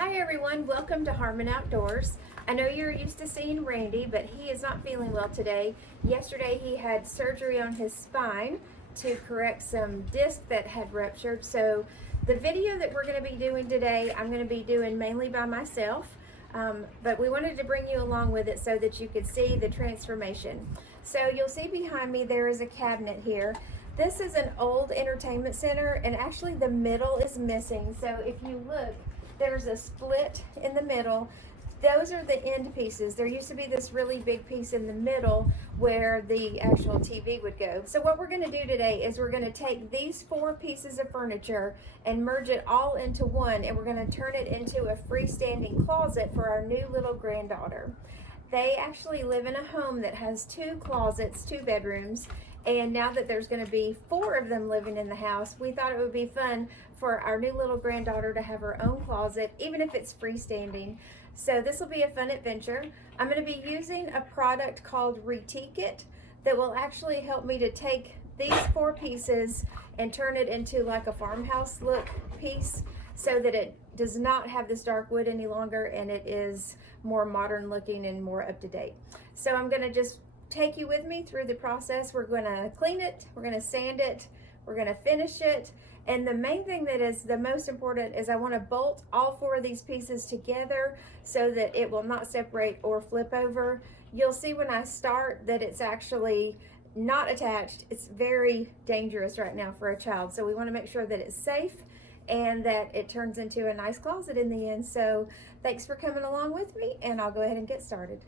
Hi everyone, welcome to Harmon Outdoors. I know you're used to seeing Randy, but he is not feeling well today. Yesterday he had surgery on his spine to correct some disc that had ruptured. So the video that we're going to be doing today, I'm going to be doing mainly by myself, but we wanted to bring you along with it so that you could see the transformation. So you'll see behind me there is a cabinet here. This is an old entertainment center, and actually the middle is missing. So if you look, there's a split in the middle. Those are the end pieces. There used to be this really big piece in the middle where the actual TV would go. So what we're going to do today is we're going to take these 4 pieces of furniture and merge it all into one, and we're going to turn it into a freestanding closet for our new little granddaughter. They actually live in a home that has 2 closets, 2 bedrooms, and now that there's going to be 4 of them living in the house, we thought it would be fun for our new little granddaughter to have her own closet, even if it's freestanding. So this will be a fun adventure. I'm going to be using a product called Retique It that will actually help me to take these 4 pieces and turn it into like a farmhouse look piece so that it does not have this dark wood any longer and it is more modern looking and more up to date. So I'm going to just take you with me through the process. We're going to clean it, we're going to sand it, we're going to finish it, and the main thing that is the most important is I want to bolt all 4 of these pieces together so that it will not separate or flip over. You'll see when I start that it's actually not attached. It's very dangerous right now for a child, so we want to make sure that it's safe and that it turns into a nice closet in the end. So thanks for coming along with me, and I'll go ahead and get started.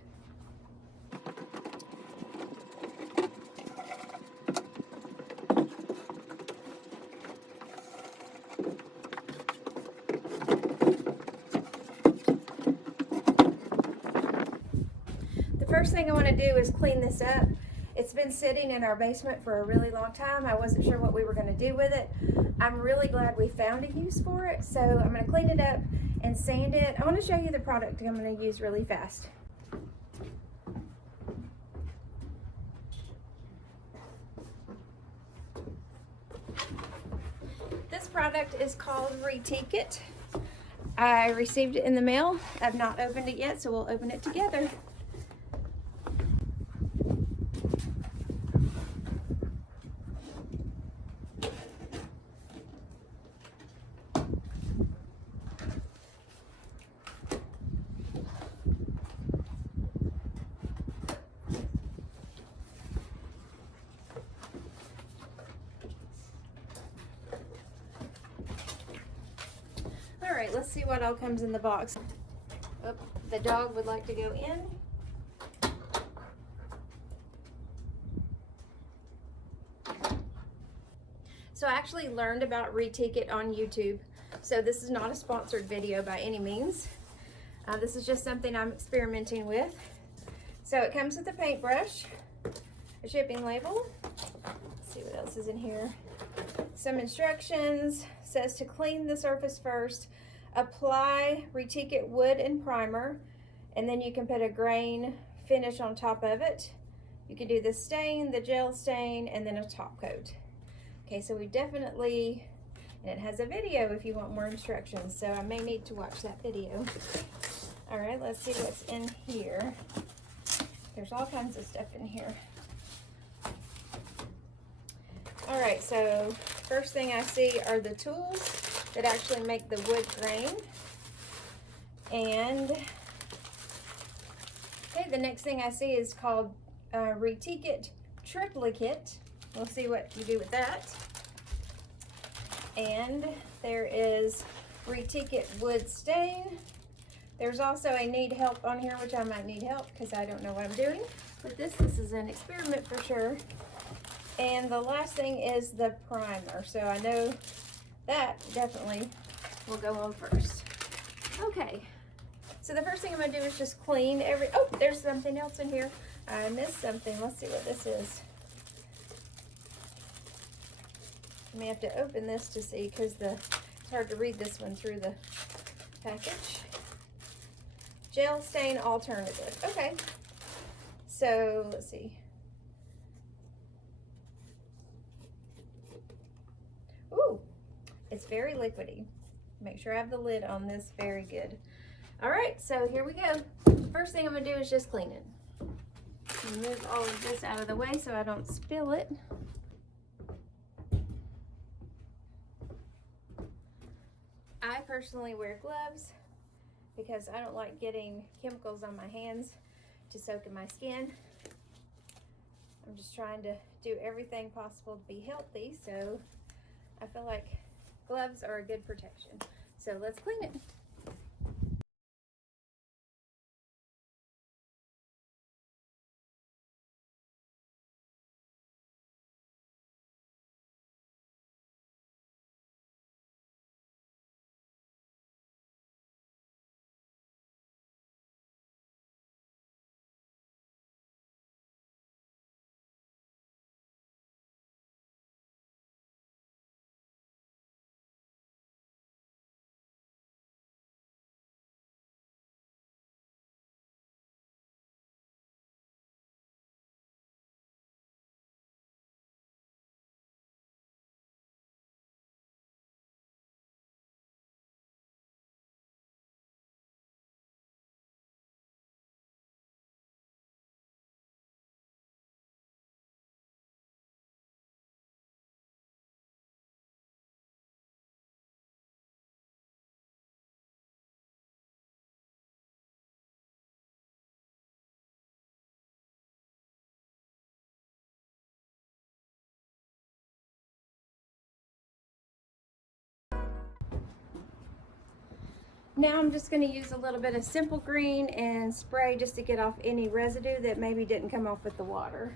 First thing I want to do is clean this up. It's been sitting in our basement for a really long time. I wasn't sure what we were going to do with it. I'm really glad we found a use for it. So I'm going to clean it up and sand it. I want to show you the product I'm going to use really fast. This product is called Retique It. I received it in the mail. I've not opened it yet, so we'll open it together. All right, let's see what all comes in the box. Oh, the dog would like to go in. So I actually learned about Retique It on YouTube. So this is not a sponsored video by any means. This is just something I'm experimenting with. So it comes with a paintbrush, a shipping label. Let's see what else is in here. Some instructions. Says to clean the surface first, apply Retique It wood and primer, and then you can put a grain finish on top of it. You can do the stain, the gel stain, and then a top coat. Okay, so we definitely, and it has a video if you want more instructions, so I may need to watch that video. All right, let's see what's in here. There's all kinds of stuff in here. All right, so first thing I see are the tools that actually make the wood grain. And okay, the next thing I see is called Retique It Triplicate. We'll see what you do with that. And there is Retique It Wood Stain. There's also a need help on here, which I might need help because I don't know what I'm doing. But this is an experiment for sure. And the last thing is the primer. So I know that definitely will go on first. Okay, so the first thing I'm gonna do is just clean oh, there's something else in here. I missed something. Let's see what this is. I may have to open this to see because it's hard to read this one through the package. Gel stain alternative. Okay, so let's see. Ooh, it's very liquidy. Make sure I have the lid on this very good. All right, so here we go. First thing I'm gonna do is just clean it. Move all of this out of the way so I don't spill it. I personally wear gloves because I don't like getting chemicals on my hands to soak in my skin. I'm just trying to do everything possible to be healthy, so I feel like gloves are a good protection. So let's clean it. Now I'm just going to use a little bit of Simple Green and spray just to get off any residue that maybe didn't come off with the water.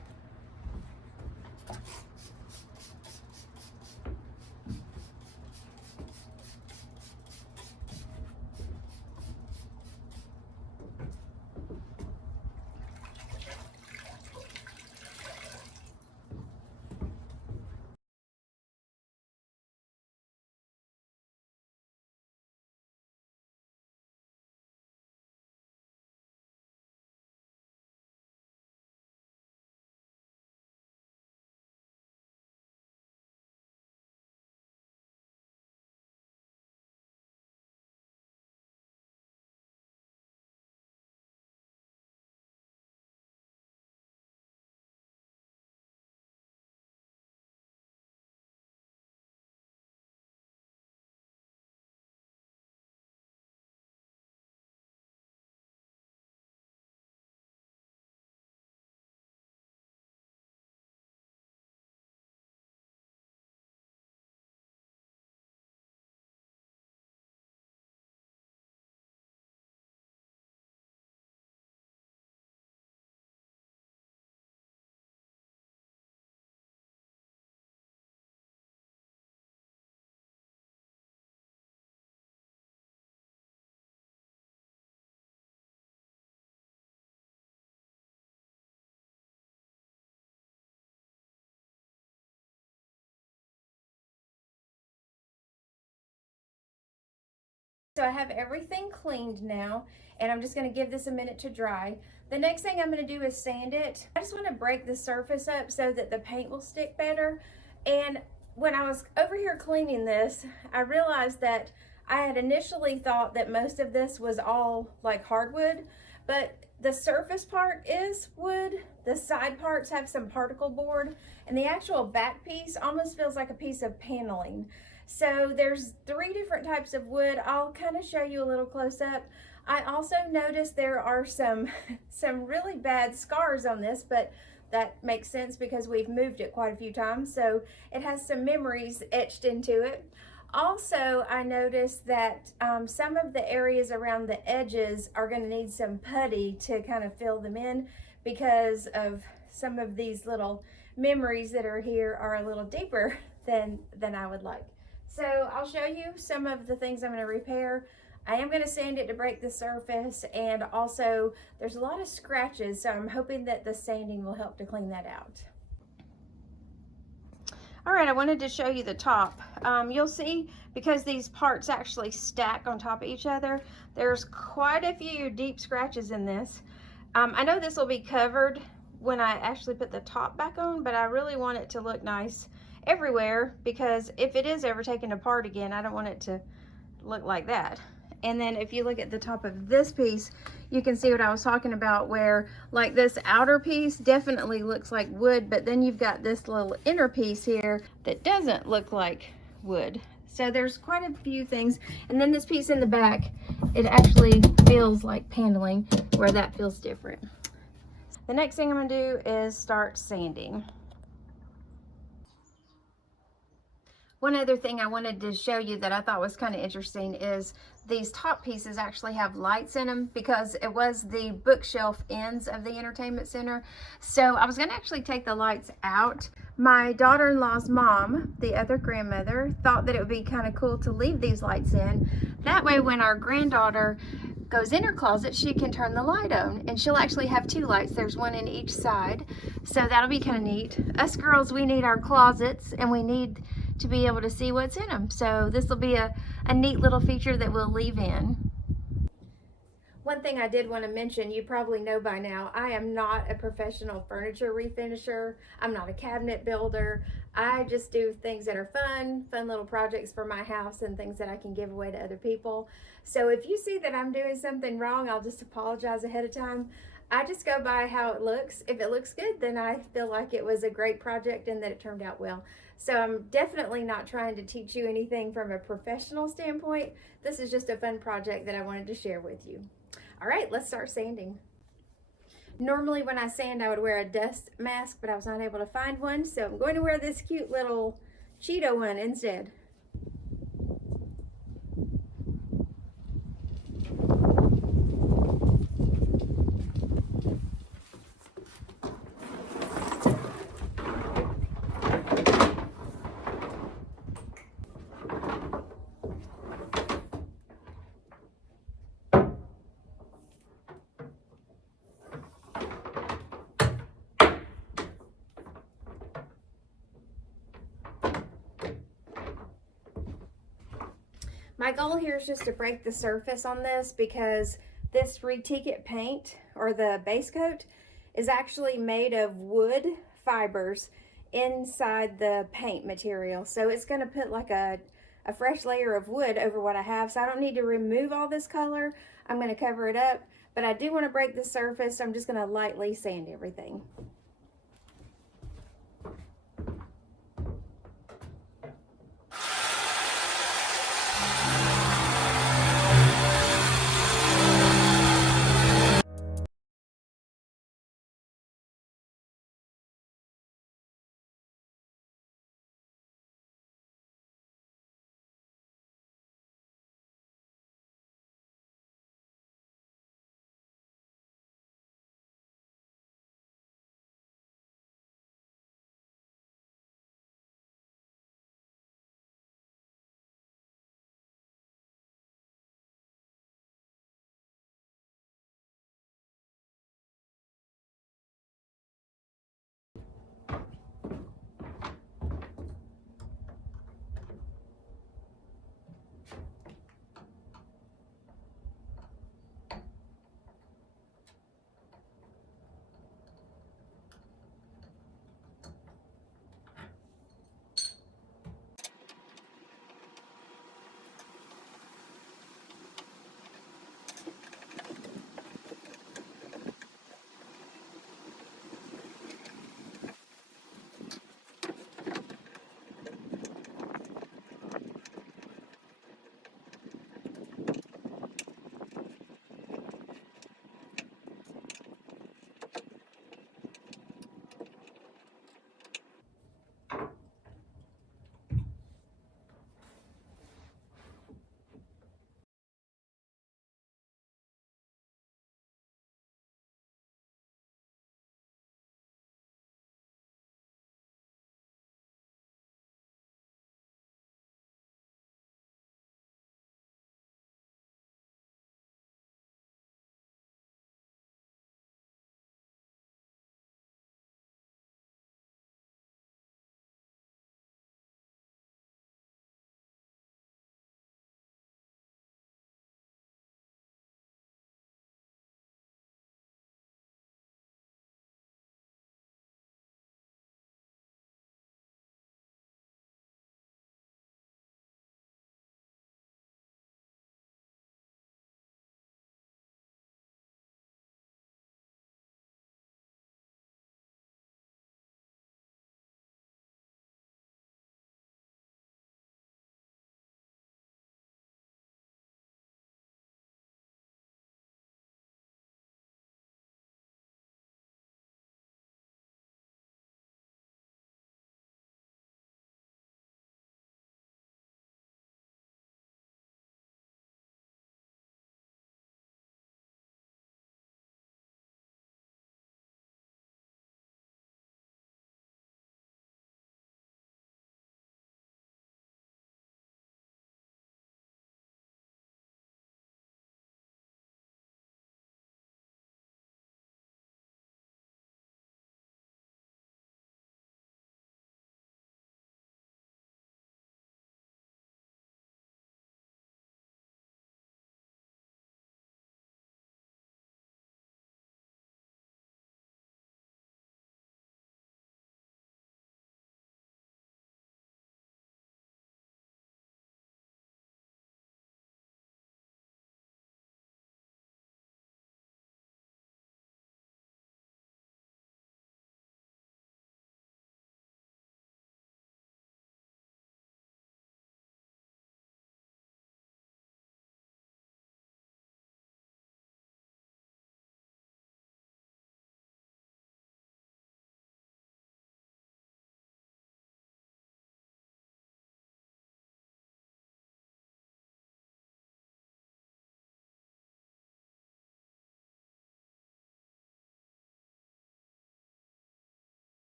So I have everything cleaned now, and I'm just going to give this a minute to dry. The next thing I'm going to do is sand it. I just want to break the surface up so that the paint will stick better. And when I was over here cleaning this, I realized that I had initially thought that most of this was all like hardwood, but the surface part is wood. The side parts have some particle board, and the actual back piece almost feels like a piece of paneling. So there's 3 different types of wood. I'll kind of show you a little close up. I also noticed there are some really bad scars on this, but that makes sense because we've moved it quite a few times. So it has some memories etched into it. Also, I noticed that some of the areas around the edges are going to need some putty to kind of fill them in because of some of these little memories that are here are a little deeper than I would like. So I'll show you some of the things I'm going to repair. I am going to sand it to break the surface, and also there's a lot of scratches, so I'm hoping that the sanding will help to clean that out. All right, I wanted to show you the top. You'll see, because these parts actually stack on top of each other, there's quite a few deep scratches in this. I know this will be covered when I actually put the top back on, but I really want it to look nice everywhere, because if it is ever taken apart again, I don't want it to look like that. And then if you look at the top of this piece, you can see what I was talking about, where like this outer piece definitely looks like wood, but then you've got this little inner piece here that doesn't look like wood. So there's quite a few things. And then this piece in the back, it actually feels like paneling, where that feels different. The next thing I'm gonna do is start sanding. One other thing I wanted to show you that I thought was kind of interesting is these top pieces actually have lights in them, because it was the bookshelf ends of the entertainment center. So I was going to actually take the lights out. My daughter-in-law's mom, the other grandmother, thought that it would be kind of cool to leave these lights in. That way when our granddaughter goes in her closet, she can turn the light on, and she'll actually have two lights. There's one in each side, so that'll be kind of neat. Us girls, we need our closets, and we need to be able to see what's in them. So this will be a neat little feature that we'll leave in. One thing I did want to mention, you probably know by now, I am not a professional furniture refinisher. I'm not a cabinet builder. I just do things that are fun little projects for my house and things that I can give away to other people. So if you see that I'm doing something wrong, I'll just apologize ahead of time. I just go by how it looks. If it looks good, then I feel like it was a great project and that it turned out well. So I'm definitely not trying to teach you anything from a professional standpoint. This is just a fun project that I wanted to share with you. All right, let's start sanding. Normally when I sand, I would wear a dust mask, but I was not able to find one, so I'm going to wear this cute little Cheeto one instead. My goal here is just to break the surface on this, because this Retique It paint, or the base coat, is actually made of wood fibers inside the paint material. So it's going to put like a fresh layer of wood over what I have. So I don't need to remove all this color. I'm going to cover it up, but I do want to break the surface. So I'm just going to lightly sand everything.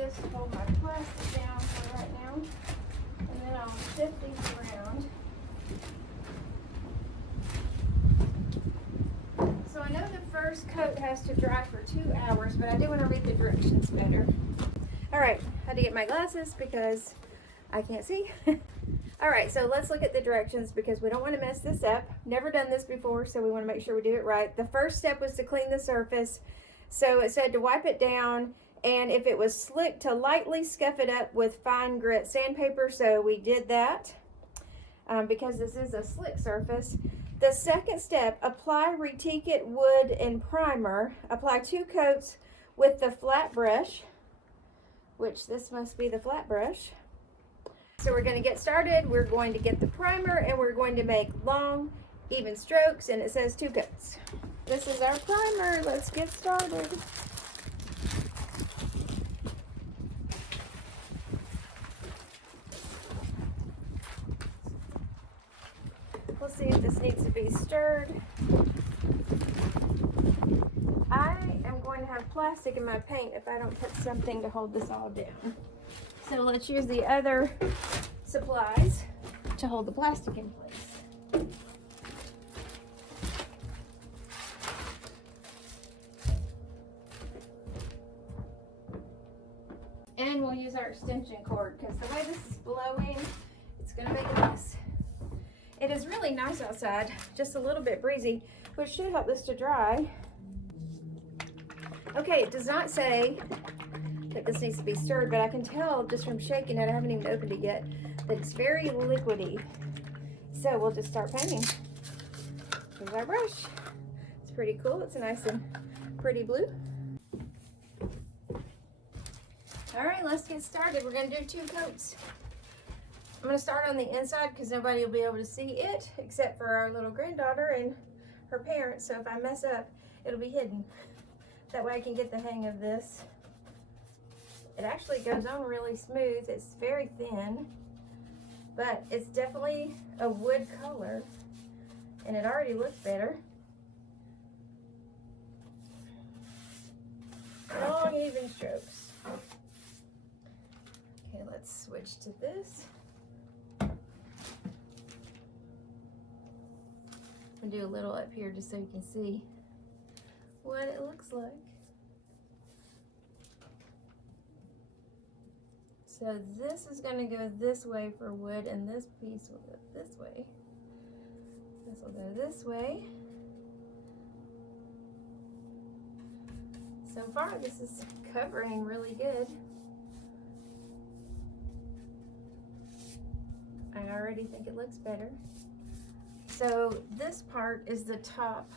this to hold my plastic down for right now. And then I'll shift these around. So I know the first coat has to dry for 2 hours, but I do want to read the directions better. Alright, I had to get my glasses because I can't see. Alright, so let's look at the directions because we don't want to mess this up. Never done this before, so we want to make sure we do it right. The first step was to clean the surface. So it said to wipe it down, and if it was slick, to lightly scuff it up with fine grit sandpaper. So we did that because this is a slick surface. The second step, apply Retique It wood and primer. Apply 2 coats with the flat brush, which this must be the flat brush. So we're going to get started. We're going to get the primer and we're going to make long, even strokes, and it says 2 coats. This is our primer. Let's get started. We'll see if this needs to be stirred. I am going to have plastic in my paint if I don't put something to hold this all down. So let's use the other supplies to hold the plastic in place. And we'll use our extension cord because the way this is blowing, it's going to make a mess. It is really nice outside, just a little bit breezy, which should help this to dry. Okay, it does not say that this needs to be stirred, but I can tell just from shaking it, I haven't even opened it yet, that it's very liquidy. So we'll just start painting. Here's our brush. It's pretty cool. It's a nice and pretty blue. All right, let's get started. We're going to do 2 coats. I'm going to start on the inside because nobody will be able to see it except for our little granddaughter and her parents. So if I mess up, it'll be hidden. That way I can get the hang of this. It actually goes on really smooth. It's very thin, but it's definitely a wood color and it already looks better. Long, even strokes. Okay, let's switch to this. I'm gonna do a little up here just so you can see what it looks like. So this is gonna go this way for wood and this piece will go this way. This will go this way. So far this is covering really good. I already think it looks better. So this part is the top,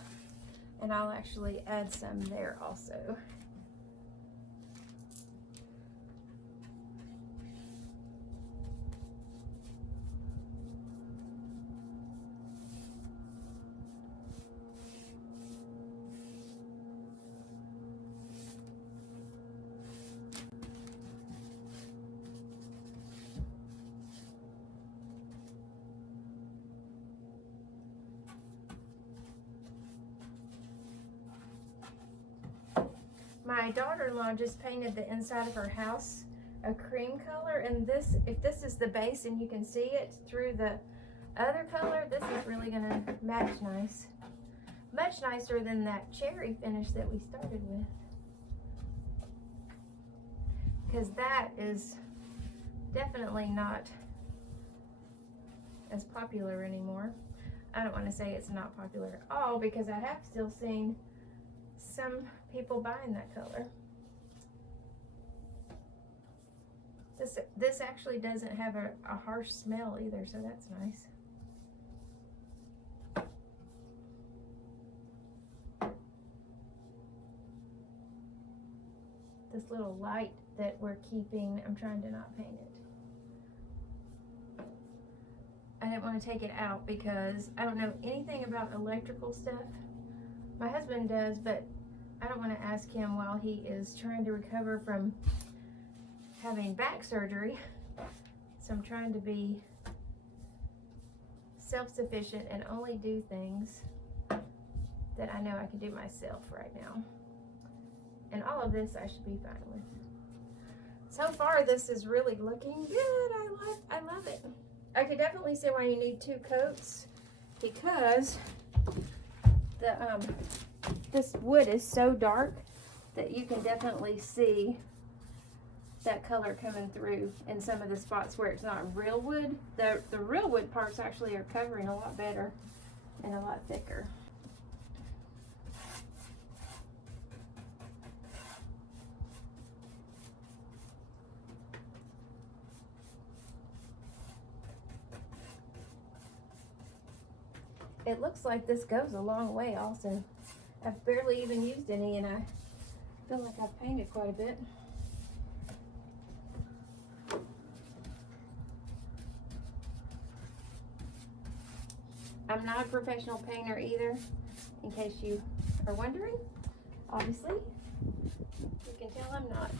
and I'll actually add some there also. My daughter-in-law just painted the inside of her house a cream color, and this, if this is the base and you can see it through the other color, this is really gonna match nice. Much nicer than that cherry finish that we started with. Because that is definitely not as popular anymore. I don't want to say it's not popular at all because I have still seen some people buying that color. This actually doesn't have a harsh smell either, so that's nice. This little light that we're keeping, I'm trying to not paint it. I didn't want to take it out because I don't know anything about electrical stuff. My husband does, but I don't want to ask him while he is trying to recover from having back surgery. So I'm trying to be self-sufficient and only do things that I know I can do myself right now. And all of this I should be fine with. So far, this is really looking good. I love it. I could definitely see why you need 2 coats, because the this wood is so dark that you can definitely see that color coming through in some of the spots where it's not real wood. The real wood parts actually are covering a lot better and a lot thicker. It looks like this goes a long way also. I've barely even used any, and I feel like I've painted quite a bit. I'm not a professional painter either, in case you are wondering. Obviously, you can tell I'm not.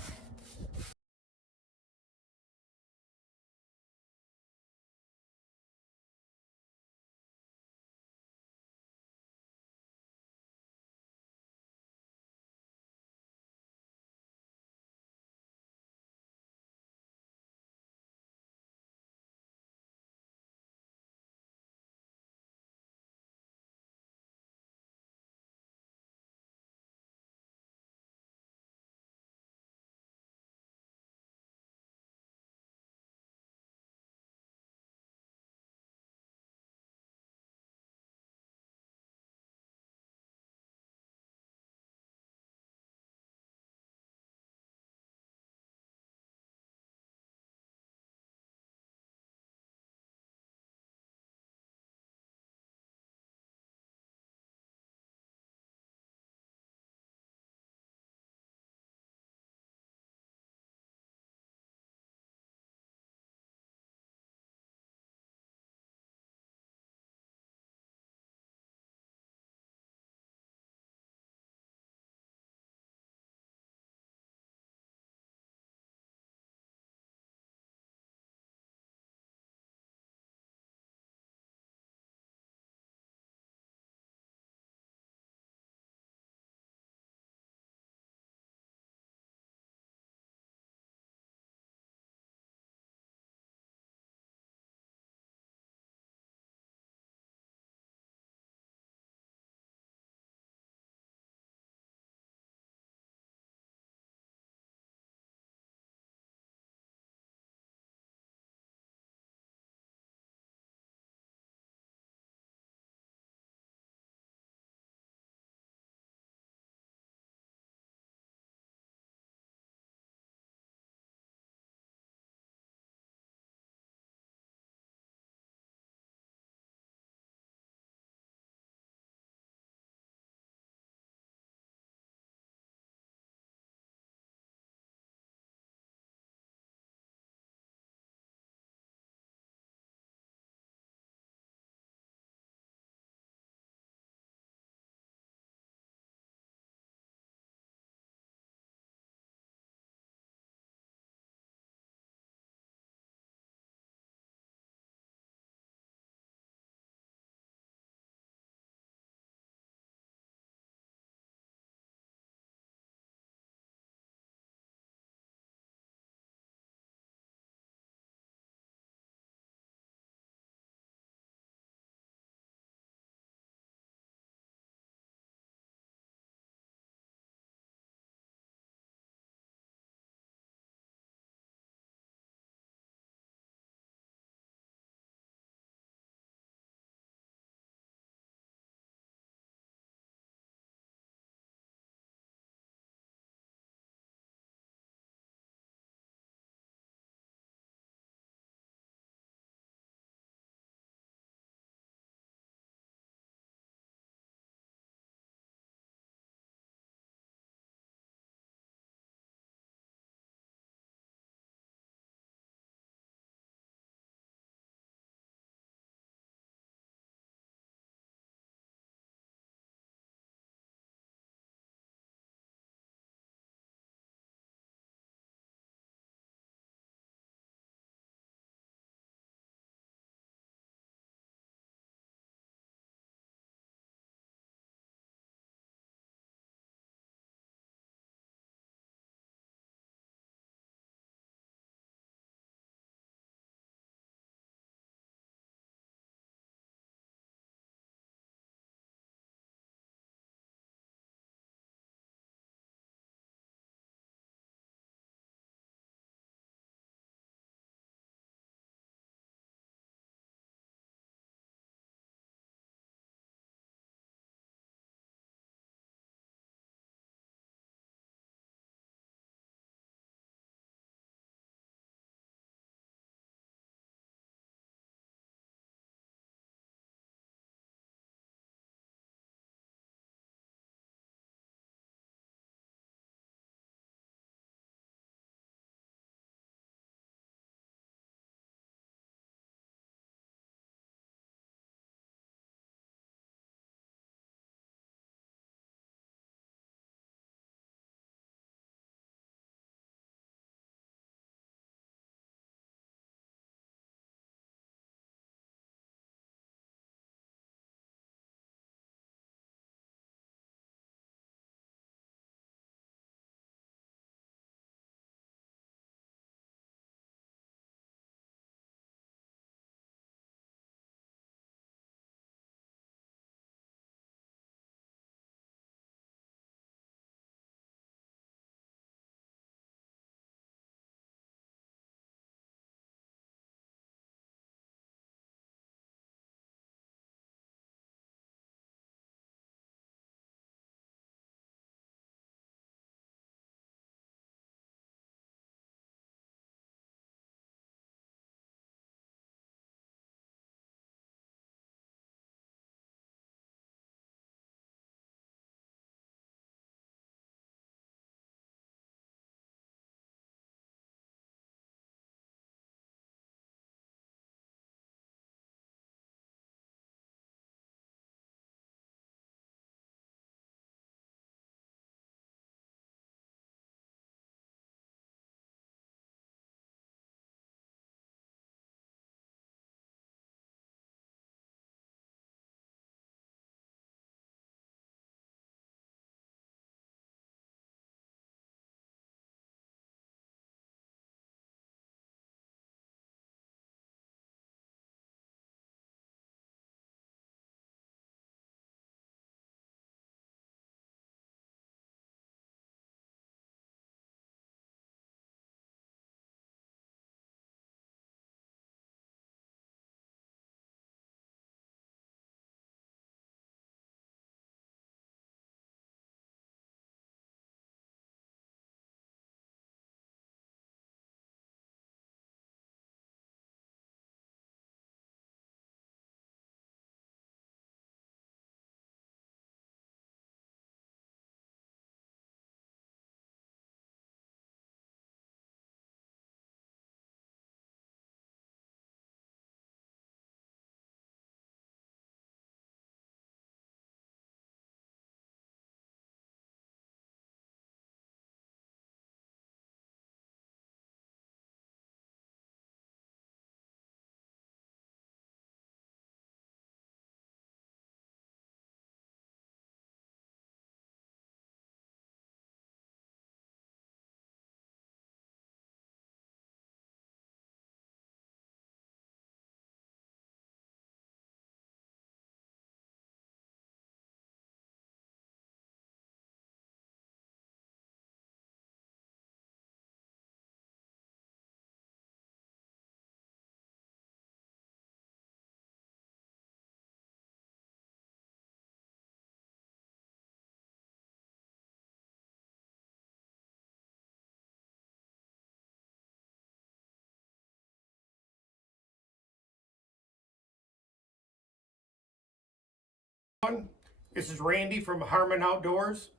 This is Randy from Harmon Outdoors.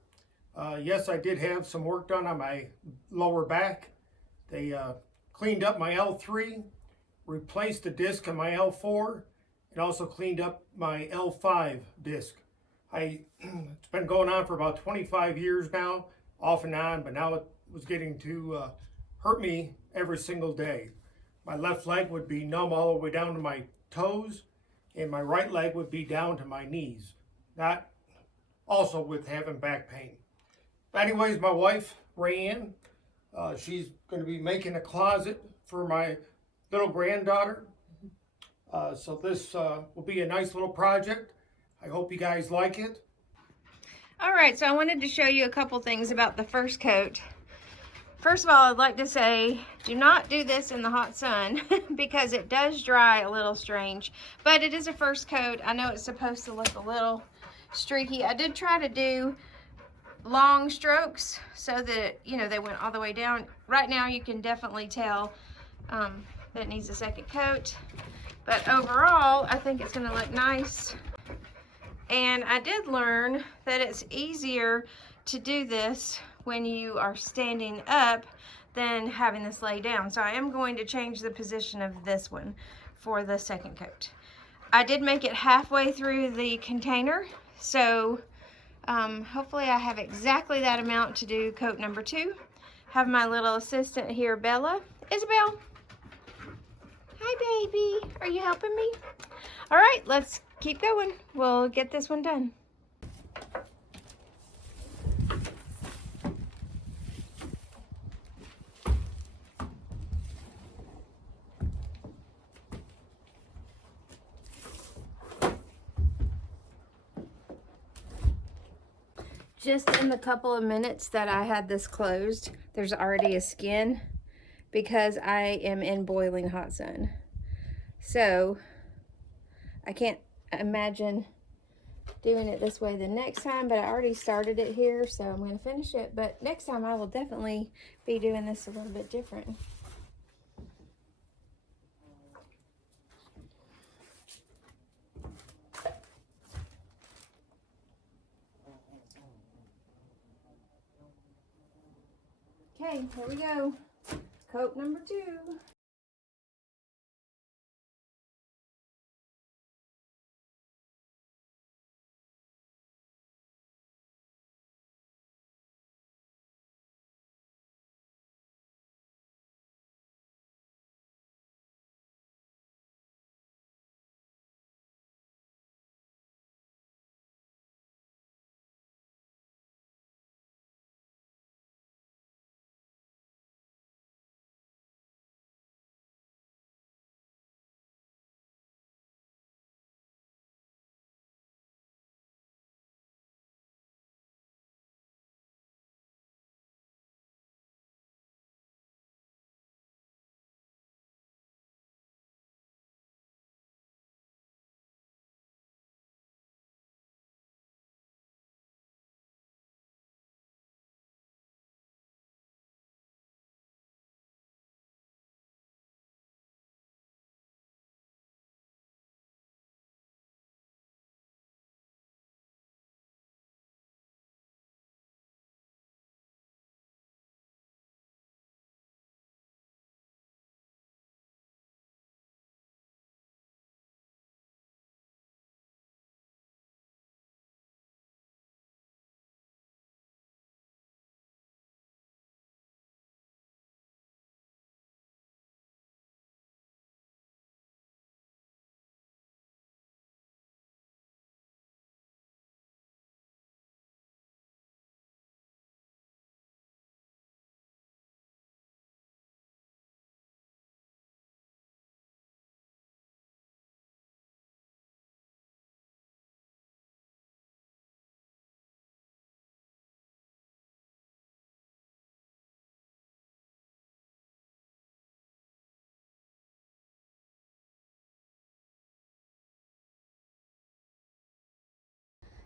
Yes, I did have some work done on my lower back. They cleaned up my L3, replaced the disc on my L4, and also cleaned up my L5 disc. It's been going on for about 25 years now, off and on, but now it was getting to hurt me every single day. My left leg would be numb all the way down to my toes, and my right leg would be down to my knees. That also with having back pain. Anyways, my wife, Rayanne, she's going to be making a closet for my little granddaughter. So this will be a nice little project. I hope you guys like it. All right, so I wanted to show you a couple things about the first coat. First of all, I'd like to say, do not do this in the hot sun because it does dry a little strange, but it is a first coat. I know it's supposed to look a little streaky. I did try to do long strokes so that, you know, they went all the way down. Right now you can definitely tell that it needs a second coat, but overall I think it's going to look nice. And I did learn that it's easier to do this when you are standing up than having this lay down. So I am going to change the position of this one for the second coat. I did make it halfway through the container, so hopefully I have exactly that amount to do coat number 2. Have my little assistant here, Bella. Isabel. Hi, baby. Are you helping me? All right, let's keep going. We'll get this one done. Just in the couple of minutes that I had this closed, there's already a skin because I am in boiling hot sun. So I can't imagine doing it this way the next time, but I already started it here, so I'm going to finish it. But next time I will definitely be doing this a little bit different. Okay, here we go. Coat number 2.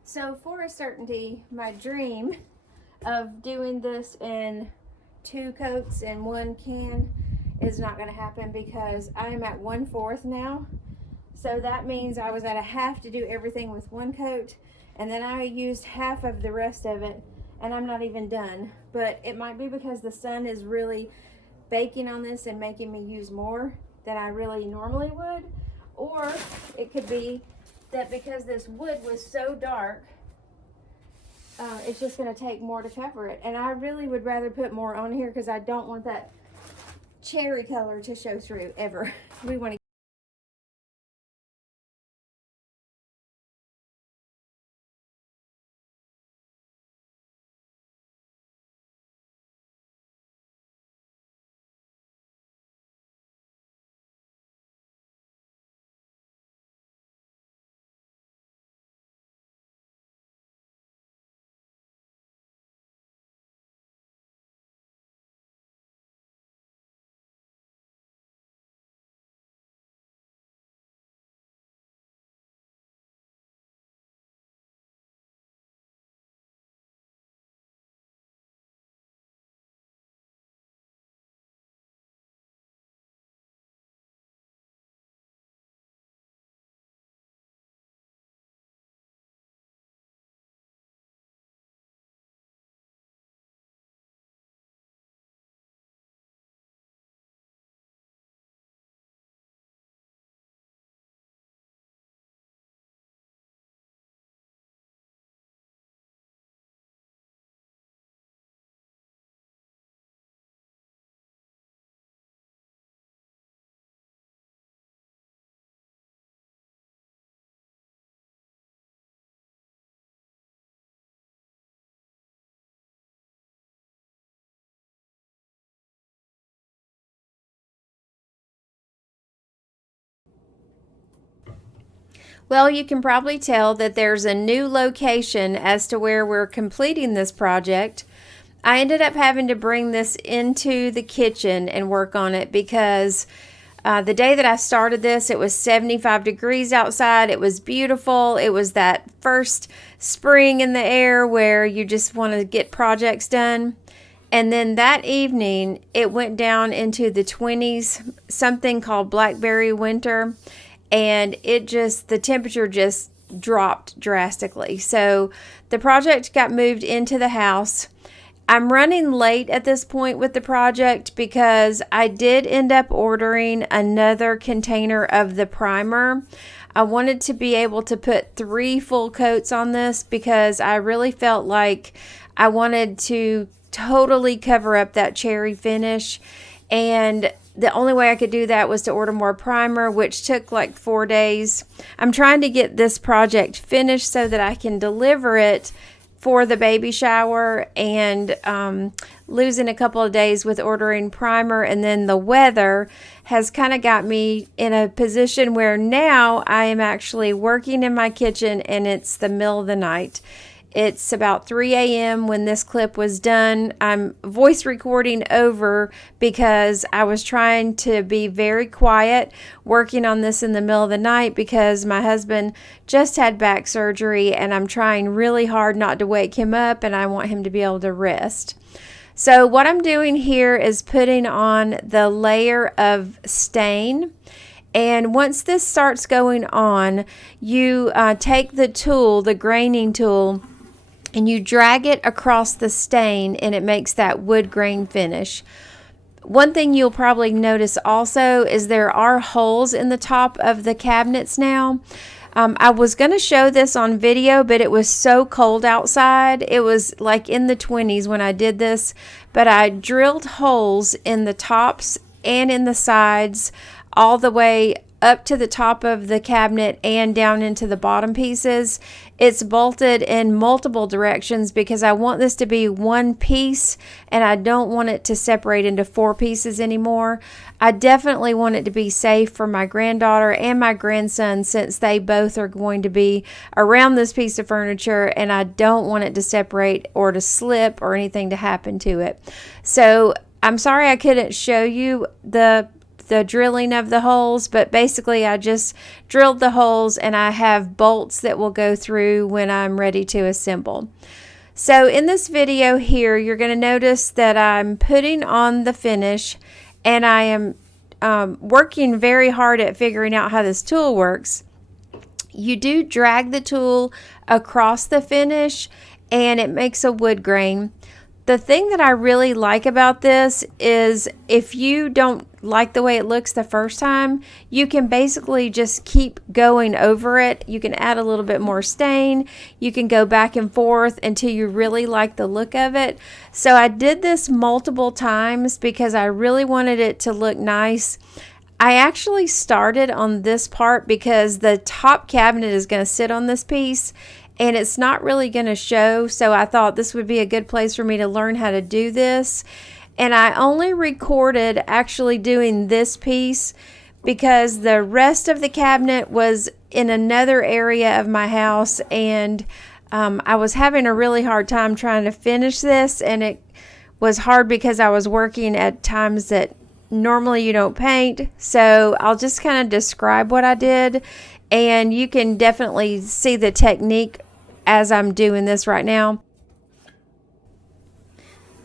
So for a certainty, my dream of doing this in 2 coats in 1 can is not going to happen because I am at 1/4 now. So that means I was at a half to do everything with one coat, and then I used half of the rest of it, and I'm not even done. But it might be because the sun is really baking on this and making me use more than I really normally would, or it could be that because this wood was so dark, it's just going to take more to cover it. And I really would rather put more on here because I don't want that cherry color to show through ever. We want to. Well, you can probably tell that there's a new location as to where we're completing this project. I ended up having to bring this into the kitchen and work on it because the day that I started this, it was 75 degrees outside. It was beautiful. It was that first spring in the air where you just want to get projects done. And then that evening, it went down into the 20s, something called blackberry winter. And the temperature just dropped drastically. So the project got moved into the house. I'm running late at this point with the project because I did end up ordering another container of the primer. I wanted to be able to put 3 full coats on this because I really felt like I wanted to totally cover up that cherry finish, and the only way I could do that was to order more primer, which took like 4 days. I'm trying to get this project finished so that I can deliver it for the baby shower, and losing a couple of days with ordering primer, and then the weather has kind of got me in a position where now I am actually working in my kitchen and it's the middle of the night. It's about 3 a.m. when this clip was done. I'm voice recording over because I was trying to be very quiet working on this in the middle of the night because my husband just had back surgery and I'm trying really hard not to wake him up, and I want him to be able to rest. So what I'm doing here is putting on the layer of stain. And once this starts going on, you take the tool, the graining tool, and you drag it across the stain, and it makes that wood grain finish. One thing you'll probably notice also is there are holes in the top of the cabinets now. I was going to show this on video, but it was so cold outside. It was like in the 20s when I did this, but I drilled holes in the tops and in the sides all the way up to the top of the cabinet and down into the bottom pieces. It's bolted in multiple directions because I want this to be one piece and I don't want it to separate into 4 pieces anymore. I definitely want it to be safe for my granddaughter and my grandson since they both are going to be around this piece of furniture, and I don't want it to separate or to slip or anything to happen to it. So I'm sorry I couldn't show you the drilling of the holes, but basically I just drilled the holes and I have bolts that will go through when I'm ready to assemble. So in this video here, you're going to notice that I'm putting on the finish and I am working very hard at figuring out how this tool works, you do drag the tool across the finish and it makes a wood grain. The thing that I really like about this is if you don't like the way it looks the first time, you can basically just keep going over it. You can add a little bit more stain. You can go back and forth until you really like the look of it. So I did this multiple times because I really wanted it to look nice. I actually started on this part because the top cabinet is going to sit on this piece and it's not really going to show, so I thought this would be a good place for me to learn how to do this. And I only recorded actually doing this piece because the rest of the cabinet was in another area of my house, and I was having a really hard time trying to finish this, and it was hard because I was working at times that normally you don't paint. So I'll just kind of describe what I did, and you can definitely see the technique as I'm doing this right now.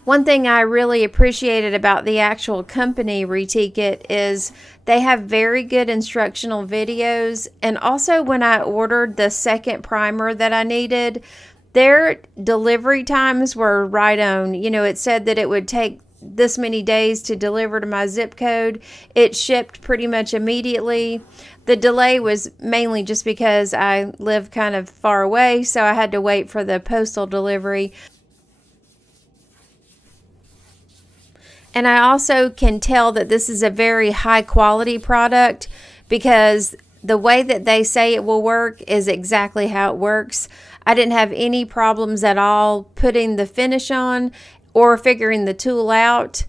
One thing I really appreciated about the actual company Retique It is they have very good instructional videos, and also when I ordered the second primer that I needed, their delivery times were right on. You know, it said that it would take this many days to deliver to my zip code. It shipped pretty much immediately. The delay was mainly just because I live kind of far away, so I had to wait for the postal delivery. And I also can tell that this is a very high quality product because the way that they say it will work is exactly how it works. I didn't have any problems at all putting the finish on or figuring the tool out.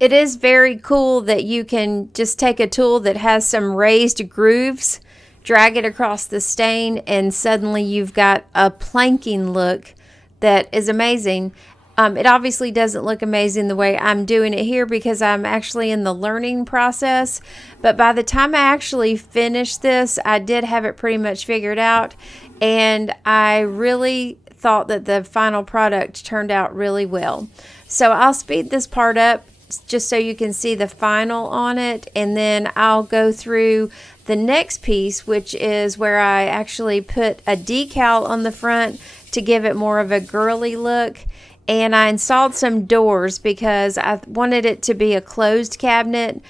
It is very cool that you can just take a tool that has some raised grooves, drag it across the stain, and suddenly you've got a planking look that is amazing. It obviously doesn't look amazing the way I'm doing it here because I'm actually in the learning process. But by the time I actually finished this, I did have it pretty much figured out. And I really thought that the final product turned out really well. So I'll speed this part up just so you can see the final on it. And then I'll go through the next piece, which is where I actually put a decal on the front to give it more of a girly look. And I installed some doors because I wanted it to be a closed cabinet.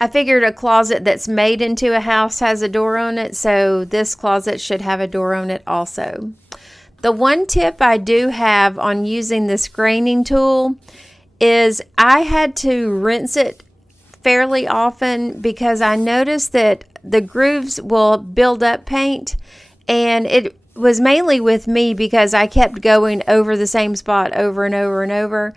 I figured a closet that's made into a house has a door on it, so this closet should have a door on it also. The one tip I do have on using this graining tool is I had to rinse it fairly often because I noticed that the grooves will build up paint, and it was mainly with me because I kept going over the same spot over and over and over.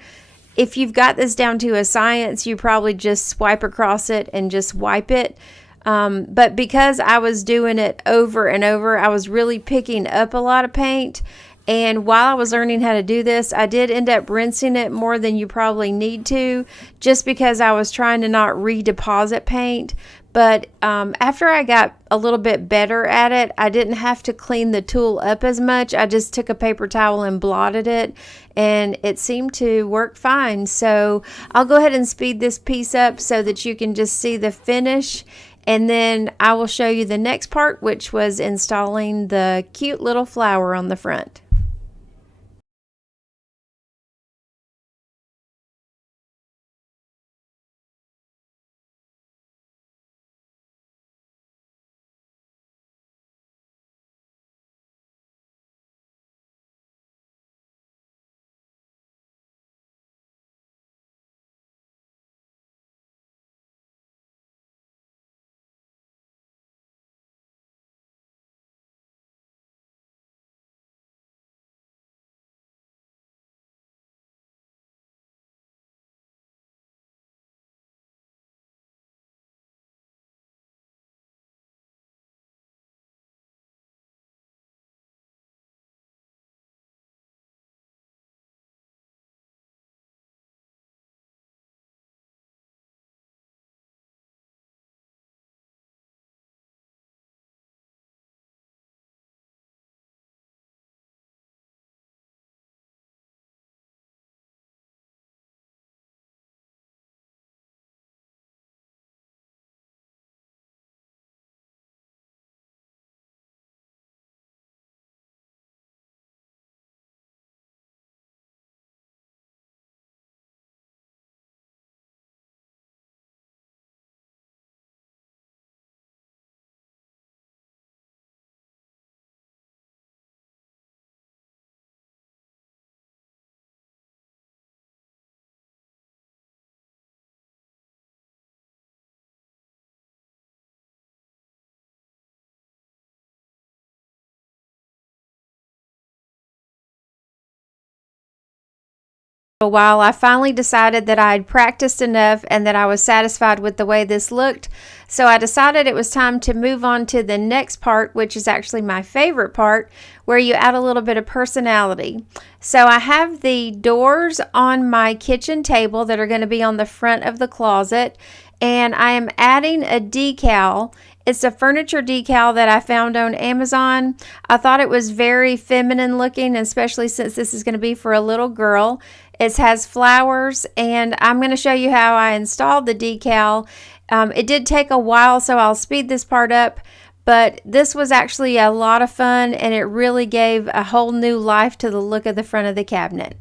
If you've got this down to a science, you probably just swipe across it and just wipe it. But because I was doing it over and over, I was really picking up a lot of paint. And while I was learning how to do this, I did end up rinsing it more than you probably need to, just because I was trying to not redeposit paint. But after I got a little bit better at it, I didn't have to clean the tool up as much. I just took a paper towel and blotted it, and it seemed to work fine. So I'll go ahead and speed this piece up so that you can just see the finish. And then I will show you the next part, which was installing the cute little flower on the front. a while, I finally decided that I had practiced enough and that I was satisfied with the way this looked. So I decided it was time to move on to the next part, which is actually my favorite part, where you add a little bit of personality. So I have the doors on my kitchen table that are going to be on the front of the closet, and I am adding a decal. It's a furniture decal that I found on Amazon. I thought it was very feminine looking, especially since this is going to be for a little girl. It has flowers, and I'm going to show you how I installed the decal. It did take a while, so I'll speed this part up, but this was actually a lot of fun, and it really gave a whole new life to the look of the front of the cabinet.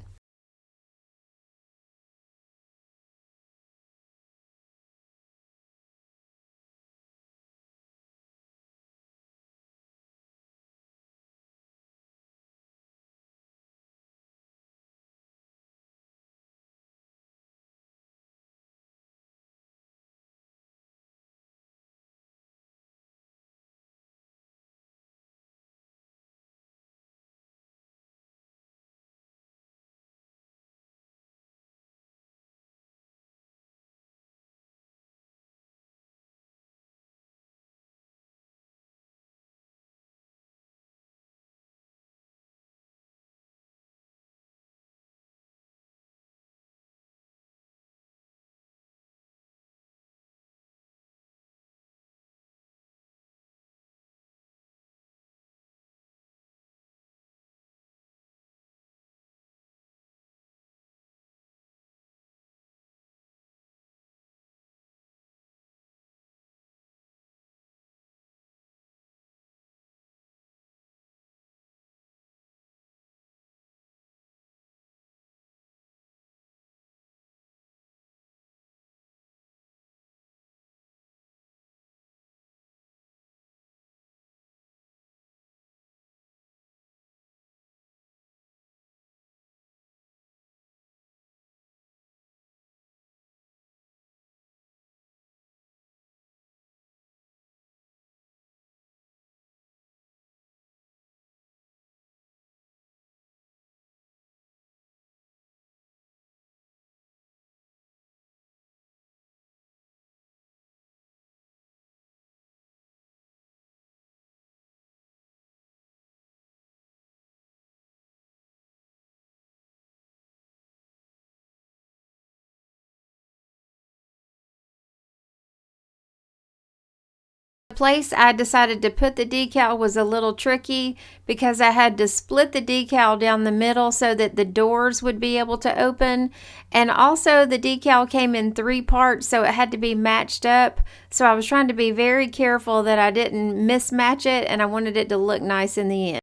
The place I decided to put the decal was a little tricky because I had to split the decal down the middle so that the doors would be able to open, and also the decal came in 3 parts, so it had to be matched up. So I was trying to be very careful that I didn't mismatch it, and I wanted it to look nice in the end.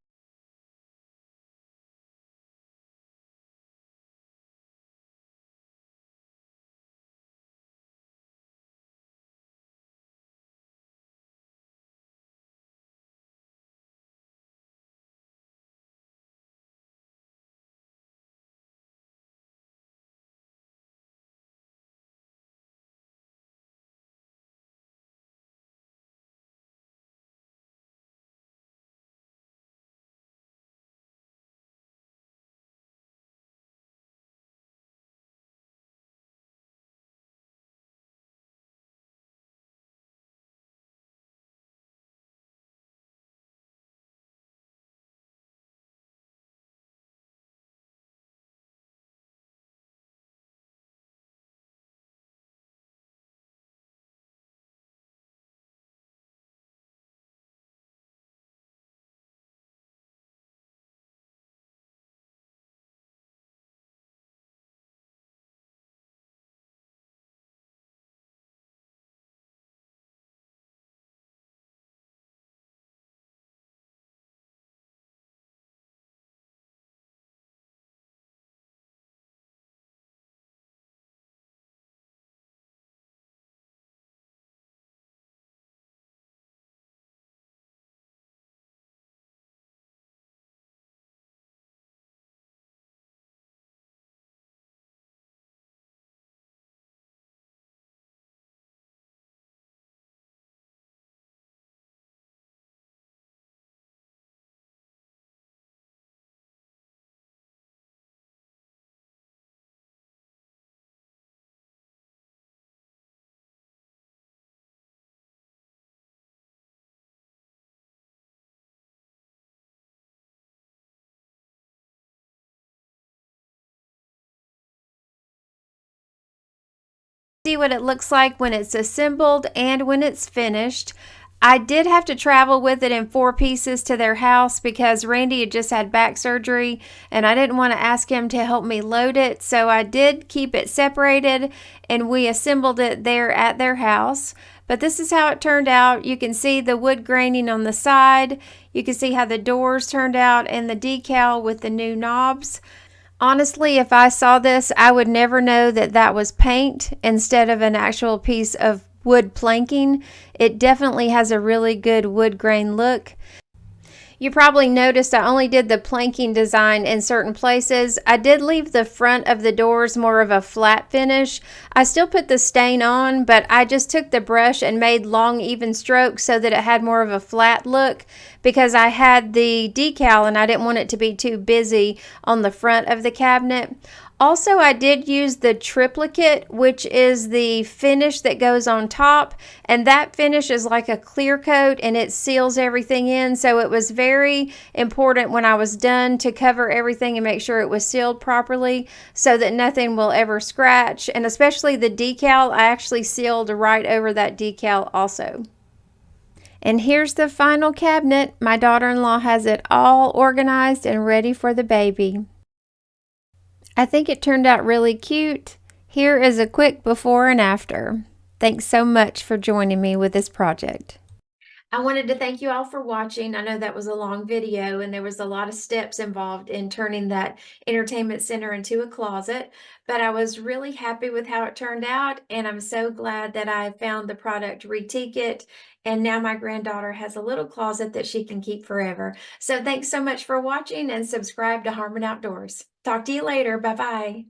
See what it looks like when it's assembled and when it's finished. I did have to travel with it in 4 pieces to their house because Randy had just had back surgery and I didn't want to ask him to help me load it. So I did keep it separated and we assembled it there at their house. But this is how it turned out. You can see the wood graining on the side. You can see how the doors turned out and the decal with the new knobs. Honestly, if I saw this, I would never know that that was paint instead of an actual piece of wood planking. It definitely has a really good wood grain look. You probably noticed I only did the planking design in certain places. I did leave the front of the doors more of a flat finish. I still put the stain on, but I just took the brush and made long even strokes so that it had more of a flat look because I had the decal and I didn't want it to be too busy on the front of the cabinet. Also, I did use the triplicate, which is the finish that goes on top, and that finish is like a clear coat and it seals everything in. So it was very important when I was done to cover everything and make sure it was sealed properly so that nothing will ever scratch. And especially the decal, I actually sealed right over that decal also. And here's the final cabinet. My daughter-in-law has it all organized and ready for the baby. I think it turned out really cute. Here is a quick before and after. Thanks so much for joining me with this project. I wanted to thank you all for watching. I know that was a long video and there was a lot of steps involved in turning that entertainment center into a closet, but I was really happy with how it turned out and I'm so glad that I found the product Retique It, and now my granddaughter has a little closet that she can keep forever. So thanks so much for watching and subscribe to Harmon Outdoors. Talk to you later. Bye-bye.